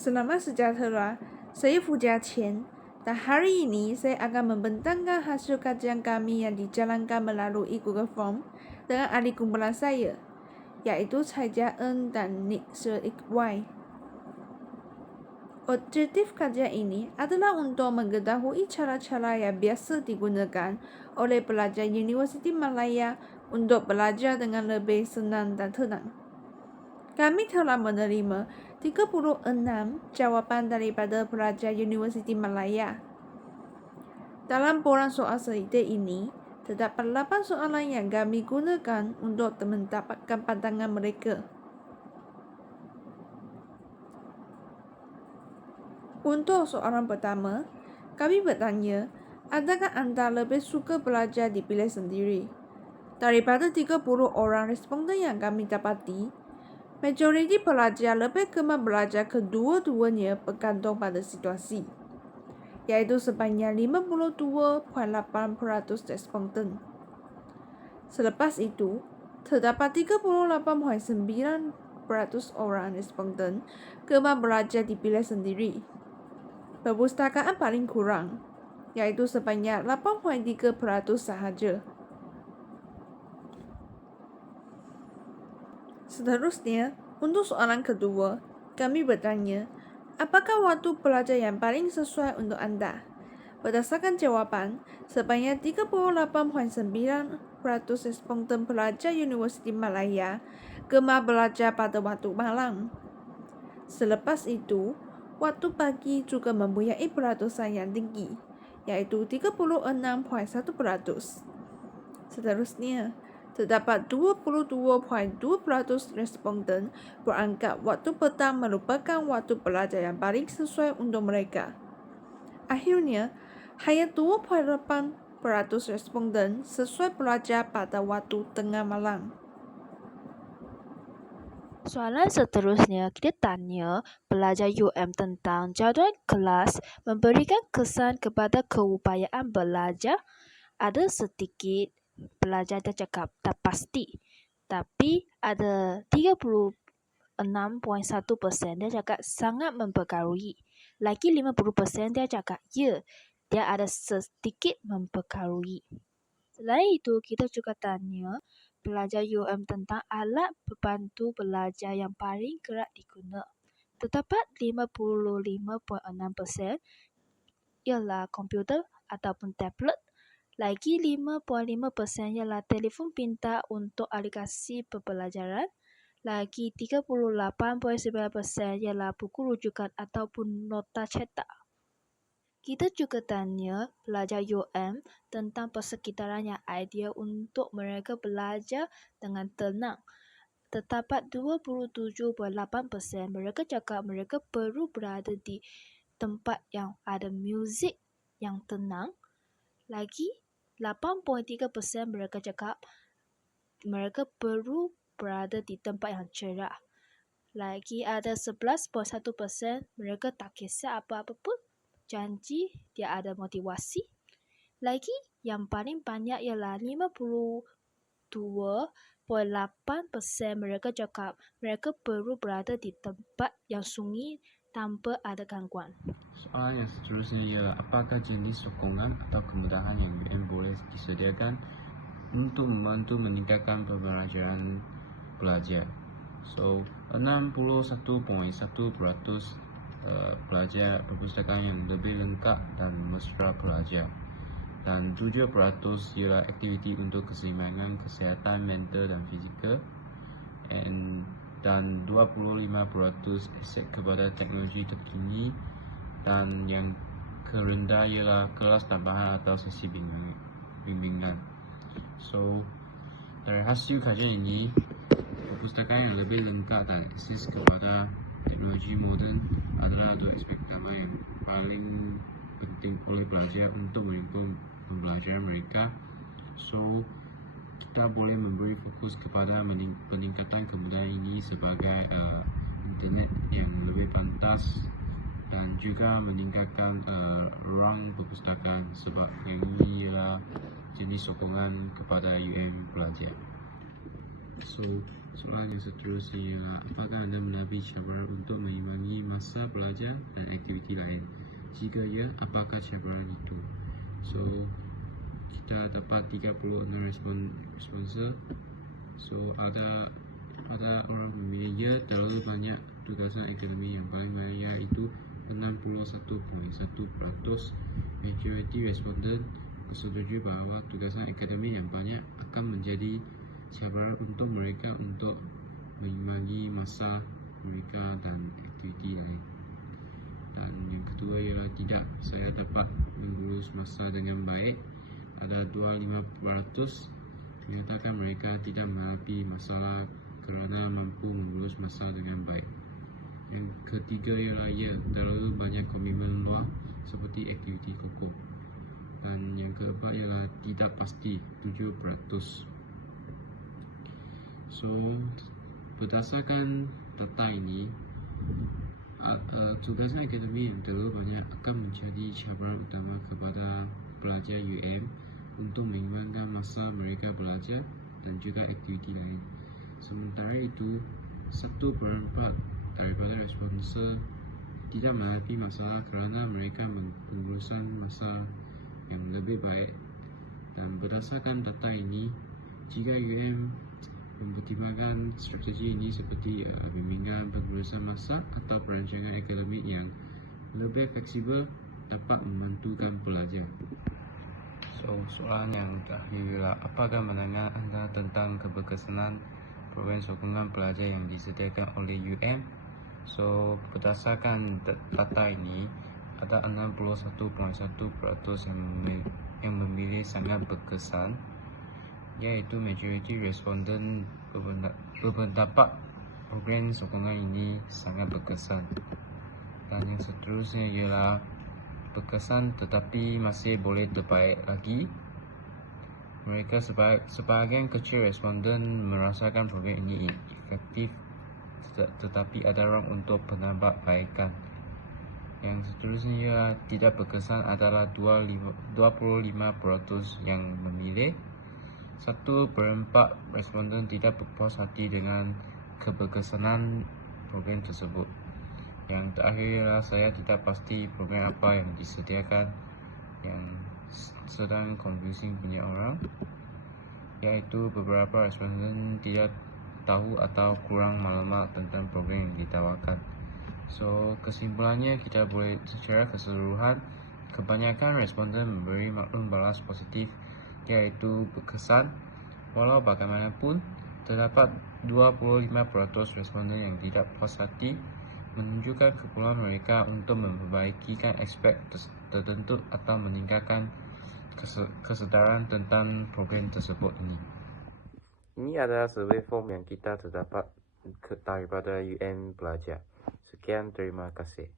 Selamat sejahtera, saya Fuja Chen, dan hari ini saya akan membentangkan hasil kajian kami yang dijalankan melalui Google Form dengan ahli kumpulan saya, yaitu Cai Jia En dan Nick Sir Y. Objektif kajian ini adalah untuk mengetahui cara-cara yang biasa digunakan oleh pelajar Universiti Malaya untuk belajar dengan lebih senang dan tenang. Kami telah menerima 36 jawapan daripada pelajar Universiti Malaya. Dalam borang soal selita ini, terdapat 8 soalan yang kami gunakan untuk mendapatkan pandangan mereka. Untuk soalan pertama, kami bertanya, adakah anda lebih suka belajar di bilik sendiri? Daripada 30 orang responden yang kami dapati, majoriti pelajar lebih gemar belajar kedua-duanya bergantung pada situasi, iaitu sebanyak 52.8% responden. Selepas itu, terdapat 38.9% orang responden gemar belajar di bilik sendiri. Perpustakaan paling kurang, iaitu sebanyak 8.3% sahaja. Seterusnya, untuk soalan kedua, kami bertanya, apakah waktu belajar yang paling sesuai untuk anda? Berdasarkan jawapan, sebanyak 38.9% responden pelajar Universiti Malaya gemar belajar pada waktu malam. Selepas itu, waktu pagi juga mempunyai peratusan yang tinggi, yaitu 36.1%. Seterusnya, terdapat 22.2% responden beranggap waktu petang merupakan waktu belajar yang paling sesuai untuk mereka. Akhirnya, hanya 2.8% responden sesuai belajar pada waktu tengah malam. Soalan seterusnya, kita tanya pelajar UM tentang jadual kelas memberikan kesan kepada keupayaan belajar. Ada sedikit pelajar yang cakap tak pasti, tapi ada 36.1% dia cakap sangat mempengaruhi. Lagi 50% dia cakap ya, dia ada sedikit mempengaruhi. Selain itu, kita juga tanya pelajar UM tentang alat pembantu belajar yang paling kerap diguna. Terdapat 55.6% ialah komputer ataupun tablet. Lagi 5.5% ialah telefon pintar untuk aplikasi pembelajaran. Lagi 38.9% ialah buku rujukan ataupun nota cetak. Kita juga tanya pelajar UM tentang persekitaran yang ideal untuk mereka belajar dengan tenang. Terdapat 27.8% mereka cakap mereka perlu berada di tempat yang ada muzik yang tenang. Lagi 8.3% mereka cakap mereka perlu berada di tempat yang cerah. Lagi ada 11.1% mereka tak kisah apa-apa pun, janji dia ada motivasi. Lagi yang paling banyak ialah 52.8% mereka cakap mereka perlu berada di tempat yang sunyi tanpa ada gangguan. Soalan yang seterusnya ialah apakah jenis sokongan atau kemudahan yang UM boleh disediakan untuk membantu meningkatkan pembelajaran pelajar. So, 61.1% pelajar perpustakaan yang lebih lengkap dan mesra pelajar, dan 7% ialah aktiviti untuk keseimbangan kesihatan mental dan fizikal, dan 25% aset kepada teknologi terkini, dan yang kerendah ialah kelas tambahan atau sesi bimbingan. So, dari hasil kajian ini, perpustakaan yang lebih lengkap dan akses kepada teknologi moden adalah dua aspek utama yang paling penting oleh pelajar untuk menyokong pembelajaran mereka. So, kita boleh memberi fokus kepada peningkatan kemudahan ini sebagai internet yang lebih pantas dan juga meningkatkan ruang perpustakaan, sebab ini ialah jenis sokongan kepada UM pelajar. So, Soalan yang seterusnya ialah, apakah anda menabi cabaran untuk mengimbangi masa belajar dan aktiviti lain? Jika ya, apakah cabaran itu? So, kita dapat 36 responser. So, ada orang memilih ya, terlalu banyak tugasan akademik yang paling banyak, iaitu 61.1%. Majoriti responden setuju bahawa tugasan akademik yang banyak akan menjadi cabaran untuk mereka untuk mengimbangi masa mereka dan aktiviti lain. Dan yang kedua ialah tidak, saya dapat mengurus masa dengan baik. Ada 25% menyatakan mereka tidak menghadapi masalah kerana mampu mengurus masa dengan baik. Yang ketiga ialah ya, terlalu banyak komitmen luar seperti aktiviti koko. Dan yang keempat ialah tidak pasti, 7%. So, berdasarkan data ini, tugasan akademik yang terlalu banyak akan menjadi cabaran utama kepada pelajar UM untuk mengimbangkan masa mereka belajar dan juga aktiviti lain. Sementara itu, 1/4 daripada responser tidak menghadapi masalah kerana mereka pengurusan masa yang lebih baik. Dan berdasarkan data ini, jika UM mempertimbangkan strategi ini seperti bimbingan pengurusan masa atau perancangan akademik yang lebih fleksibel, dapat membantukan pelajar. So, soalan yang terakhir ialah, apakah pandangan anda tentang keberkesanan program sokongan pelajar yang disediakan oleh UM? So, berdasarkan data ini, ada 61.1% yang memilih sangat berkesan, iaitu majoriti responden berpendapat program sokongan ini sangat berkesan. Dan yang seterusnya ialah berkesan tetapi masih boleh terbaik lagi. Mereka sebahagian kecil responden merasakan program ini efektif, tetapi ada ruang untuk penambahbaikan. Yang seterusnya ialah tidak berkesan adalah 25% yang memilih. 1/4 responden tidak berpuas hati dengan keberkesanan program tersebut. Yang terakhir ialah saya tidak pasti program apa yang disediakan, yang sedang confusing banyak orang, iaitu beberapa responden tidak tahu atau kurang maklumat tentang program yang ditawarkan. So, kesimpulannya kita boleh secara keseluruhan, kebanyakan responden memberi maklum balas positif, iaitu berkesan. Walau bagaimanapun, terdapat 25% responden yang tidak puas hati, menunjukkan kepulauan mereka untuk memperbaikikan aspek tertentu atau meningkatkan kesedaran tentang program tersebut ini. Ini adalah survei form yang kita terdapat daripada UM Pelajar. Sekian, terima kasih.